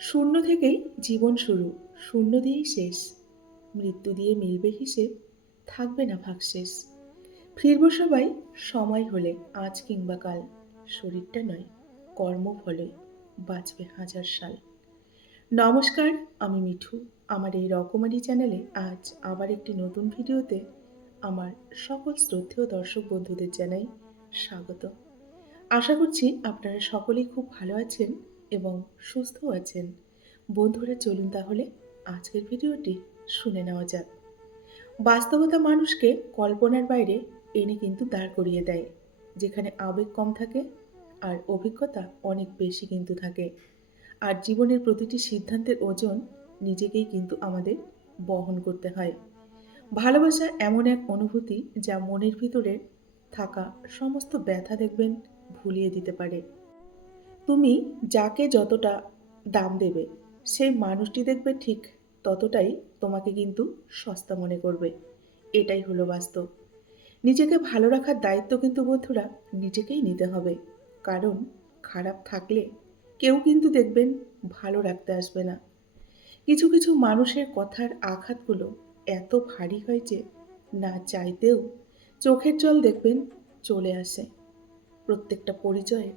শূন্য থেকেই জীবন শুরু, শূন্য দিয়েই শেষ। মৃত্যু দিয়ে মিলবে হিসেব, থাকবে না ভাগশেষ। ফিরব সবাই সময় হলে, আজ কিংবা কাল। শরীরটা নয়, কর্ম ফলে বাঁচবে হাজার সাল। নমস্কার, আমি মিঠু। আমার এই রকমারি চ্যানেলে আজ আবার একটি নতুন ভিডিওতে আমার সকল শ্রদ্ধেয় দর্শক বন্ধুদের জানাই স্বাগত। আশা করছি আপনারা সকলেই খুব ভালো আছেন এবং সুস্থও আছেন। বন্ধুরা, চলুন তাহলে আজকের ভিডিওটি শুনে নেওয়া যাক। বাস্তবতা মানুষকে কল্পনার বাইরে এনে কিন্তু দাঁড় করিয়ে দেয়, যেখানে আবেগ কম থাকে আর অভিজ্ঞতা অনেক বেশি কিন্তু থাকে। আর জীবনের প্রতিটি সিদ্ধান্তের ওজন নিজেকেই কিন্তু আমাদের বহন করতে হয়। ভালোবাসা এমন এক অনুভূতি যা মনের ভিতরে থাকা সমস্ত ব্যথা দেখবেন ভুলিয়ে দিতে পারে। তুমি যাকে যতটা দাম দেবে, সেই মানুষটি দেখবে ঠিক ততটাই তোমাকে কিন্তু সস্তা মনে করবে। এটাই হলো বাস্তব। নিজেকে ভালো রাখার দায়িত্ব কিন্তু বন্ধুরা নিজেকেই নিতে হবে। কারণ খারাপ থাকলে কেউ কিন্তু দেখবেন ভালো রাখতে আসবে না। কিছু কিছু মানুষের কথার আঘাতগুলো এত ভারী হয় যে না চাইতেও চোখের জল দেখবেন চলে আসে। প্রত্যেকটা পরিচয়ে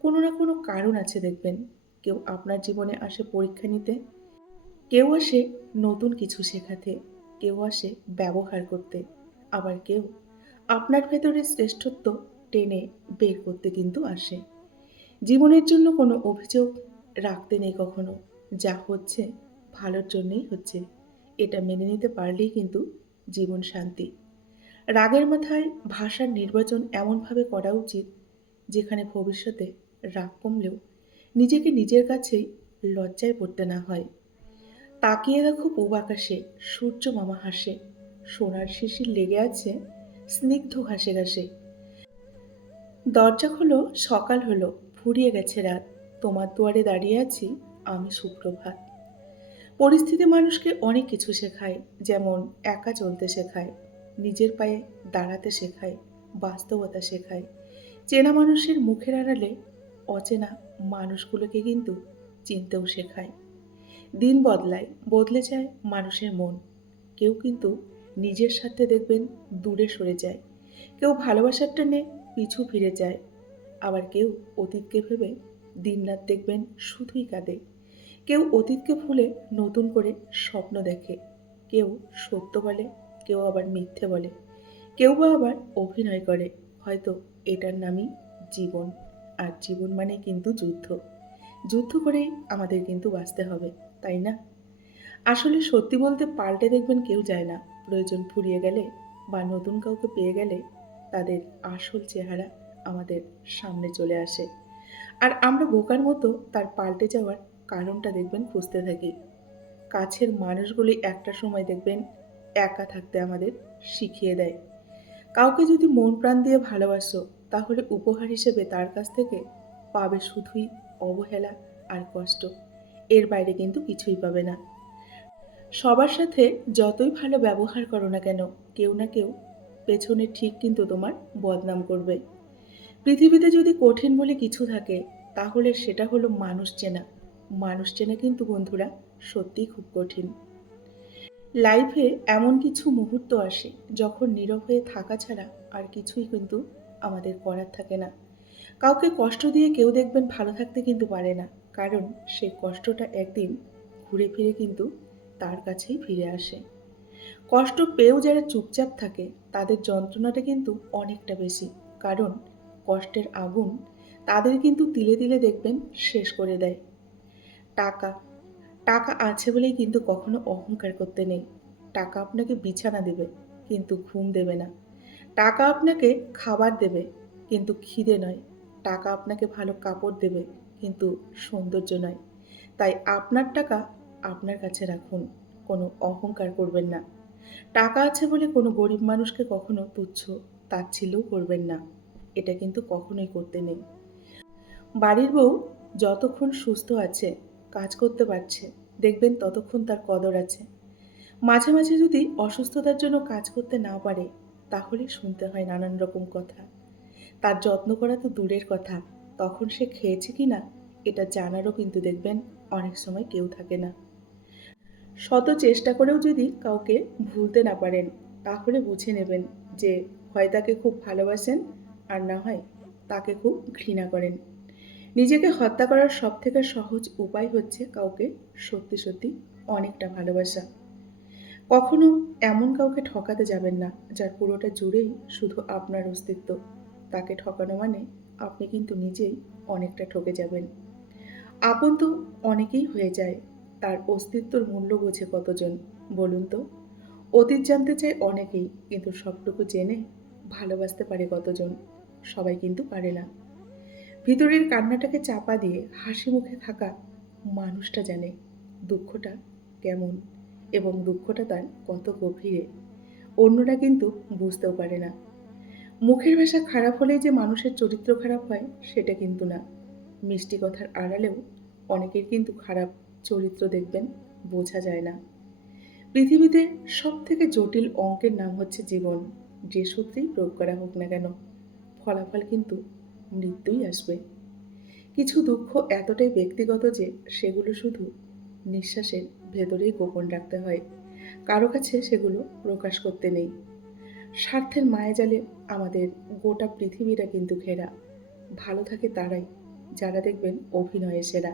কোনো না কোনো কারণ আছে দেখবেন। কেউ আপনার জীবনে আসে পরীক্ষা নিতে, কেউ আসে নতুন কিছু শেখাতে, কেউ আসে ব্যবহার করতে, আবার কেউ আপনার ভেতরের শ্রেষ্ঠত্ব টেনে বের করতে কিন্তু আসে। জীবনের জন্য কোনো অভিযোগ রাখতে নেই কখনো। যা হচ্ছে ভালোর জন্যই হচ্ছে, এটা মেনে নিতে পারলেই কিন্তু জীবন শান্তি। রাগের মাথায় ভাষার নির্বাচন এমনভাবে করা উচিত যেখানে ভবিষ্যতে রাগ কমলেও নিজেকে নিজের কাছেই লজ্জায় পড়তে না হয়। তাকিয়ে দেখো পূব আকাশে, সূর্য মামা হাসে, সোনার শিশির লেগে আছে স্নিগ্ধ ঘাসে ঘাসে। দরজা খোলো, সকাল হলো, ফুরিয়ে গেছে রাত, তোমার দুয়ারে দাঁড়িয়ে আছি আমি সুপ্রভাত। পরিস্থিতি মানুষকে অনেক কিছু শেখায়, যেমন একা চলতে শেখায়, নিজের পায়ে দাঁড়াতে শেখায়, বাস্তবতা শেখায়। চেনা মানুষের মুখের আড়ালে অচেনা মানুষগুলোকে কিন্তু চিনতেও শেখায়। দিন বদলায়, বদলে যায় মানুষের মন। কেউ কিন্তু নিজের স্বার্থে দেখবেন দূরে সরে যায়, কেউ ভালোবাসার টানে পিছু ফিরে যায়, আবার কেউ অতীতকে ভেবে দিনরাত দেখবেন শুধুই কাঁদে। কেউ অতীতকে ভুলে নতুন করে স্বপ্ন দেখে, কেউ সত্য বলে, কেউ আবার মিথ্যে বলে, কেউ বা আবার অভিনয় করে। হয়তো এটার নামই জীবন। আর জীবন মানে কিন্তু যুদ্ধ। যুদ্ধ করেই আমাদের কিন্তু বাঁচতে হবে, তাই না? আসলে সত্যি বলতে পাল্টে দেখবেন কেউ যায় না। প্রয়োজন ফুরিয়ে গেলে বা নতুন কাউকে পেয়ে গেলে তাদের আসল চেহারা আমাদের সামনে চলে আসে। আর আমরা বোকার মতো তার পাল্টে যাওয়ার কারণটা দেখবেন খুঁজতে থাকি। কাছের মানুষগুলি একটা সময় দেখবেন একা থাকতে আমাদের শিখিয়ে দেয়। কাউকে যদি মন প্রাণ দিয়ে ভালোবাসো, তাহলে উপহার হিসেবে তার কাছ থেকে পাবে শুধুই অবহেলা আর কষ্ট। এর বাইরে কিন্তু কিছুই পাবে না। সবার সাথে যতই ভালো ব্যবহার করো না কেন, কেউ না কেউ পেছনে ঠিক কিন্তু তোমার বদনাম করবে। পৃথিবীতে যদি কঠিন বলে কিছু থাকে, তাহলে সেটা হলো মানুষ চেনা। মানুষ চেনা কিন্তু বন্ধুরা সত্যিই খুব কঠিন। লাইফে এমন কিছু মুহূর্ত আসে যখন নীরব হয়ে থাকা ছাড়া আর কিছুই কিন্তু আমাদের করার থাকে না। কাউকে কষ্ট দিয়ে কেউ দেখবেন ভালো থাকতে কিন্তু পারে না, কারণ সেই কষ্টটা একদিন ঘুরে ফিরে কিন্তু তার কাছেই ফিরে আসে। কষ্ট পেয়েও যারা চুপচাপ থাকে তাদের যন্ত্রণাটা কিন্তু অনেকটা বেশি, কারণ কষ্টের আগুন তাদের কিন্তু তিলে তিলে দেখবেন শেষ করে দেয়। টাকা, টাকা আছে বলেই কিন্তু কখনো অহংকার করতে নেই। টাকা আপনাকে বিছানা দেবে, কিন্তু ঘুম দেবে না। টাকা আপনাকে খাবার দেবে, কিন্তু খিদে নয়। টাকা আপনাকে ভালো কাপড় দেবে, কিন্তু সৌন্দর্য নয়। তাই আপনার টাকা আপনার কাছে রাখুন, কোনো অহংকার করবেন না। টাকা আছে বলে কোনো গরিব মানুষকে কখনো তুচ্ছ তাচ্ছিল্যও করবেন না। এটা কিন্তু কখনোই করতে নেই। বাড়ির বউ যতক্ষণ সুস্থ আছে, কাজ করতে পারছে, দেখবেন ততক্ষণ তার কদর আছে। মাঝে মাঝে যদি অসুস্থতার জন্য কাজ করতে না পারে, তাহলে শুনতে হয় নানান রকম কথা। তার যত্ন করা তো দূরের কথা, তখন সে খেয়েছে কিনা এটা জানারও কিন্তু দেখবেন অনেক সময় কেউ থাকে না। শত চেষ্টা করেও যদি কাউকে ভুলতে না পারেন, তাহলে বুঝে নেবেন যে হয় তাকে খুব ভালোবাসেন, আর না হয় তাকে খুব ঘৃণা করেন। নিজেকে হত্যা করার সবথেকে সহজ উপায় হচ্ছে কাউকে সত্যি সত্যি অনেকটা ভালোবাসা। কখনো এমন কাউকে ঠকাতে যাবেন না যার পুরোটা জুড়েই শুধু আপনার অস্তিত্ব। তাকে ঠকানো মানে আপনি কিন্তু নিজেই অনেকটা ঠকে যাবেন। আপন তো অনেকেই হয়ে যায়, তার অস্তিত্বর মূল্য বোঝে কতজন বলুন তো? অতীত জানতে চায় অনেকেই, কিন্তু সবটুকু জেনে ভালোবাসতে পারে কতজন? সবাই কিন্তু পারে না। ভিতরের কান্নাটাকে চাপা দিয়ে হাসি মুখে থাকা মানুষটা জানে দুঃখটা কেমন, এবং দুঃখটা তার কত গভীরে। অন্যরা কিন্তু বুঝতেও পারে না। মুখের ভাষা খারাপ হলেই যে মানুষের চরিত্র খারাপ হয় সেটা কিন্তু না। মিষ্টি কথার আড়ালেও অনেকের কিন্তু খারাপ চরিত্র দেখবেন বোঝা যায় না। পৃথিবীতে সবথেকে জটিল অঙ্কের নাম হচ্ছে জীবন। যে সূত্রেই প্রয়োগ করা হোক না কেন, ফলাফল কিন্তু মৃত্যুই আসবে। কিছু দুঃখ এতটাই ব্যক্তিগত যে সেগুলো শুধু নিঃশ্বাসের ভেতরেই গোপন রাখতে হয়। কারো কাছে সেগুলো প্রকাশ করতে নেই। স্বার্থের মায়াজালে আমাদের গোটা পৃথিবীটা কিন্তু ঘেরা। ভালো থাকে তারাই যারা দেখবেন অভিনয়ে সেরা।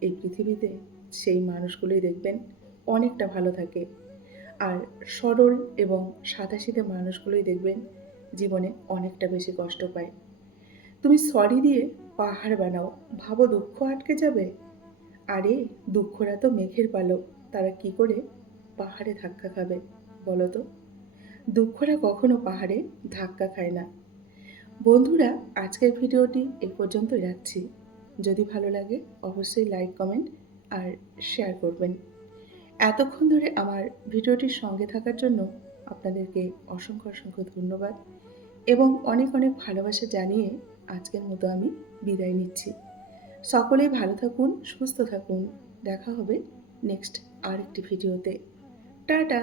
এই পৃথিবীতে সেই মানুষগুলোই দেখবেন অনেকটা ভালো থাকে। আর সরল এবং সাদাসিধে মানুষগুলোই দেখবেন জীবনে অনেকটা বেশি কষ্ট পায়। তুমি সরি দিয়ে পাহাড় বানাও, ভাবো দুঃখ আটকে যাবে? আরে, দুঃখরা তো মেঘের পালক, তারা কি করে পাহাড়ে ধাক্কা খাবে বলো তো? দুঃখরা কখনো পাহাড়ে ধাক্কা খায় না। বন্ধুরা, আজকের ভিডিওটি এ পর্যন্তই রাখছি। যদি ভালো লাগে অবশ্যই লাইক, কমেন্ট আর শেয়ার করবেন। এতক্ষণ ধরে আমার ভিডিওটির সঙ্গে থাকার জন্য আপনাদেরকে অসংখ্য অসংখ্য ধন্যবাদ, এবং অনেক অনেক ভালোবাসা জানিয়ে আজকের মতো আমি বিদায় নিচ্ছি। সকলেই ভালো থাকুন, সুস্থ থাকুন। দেখা হবে নেক্সট আরেকটি ভিডিওতে। টাটা।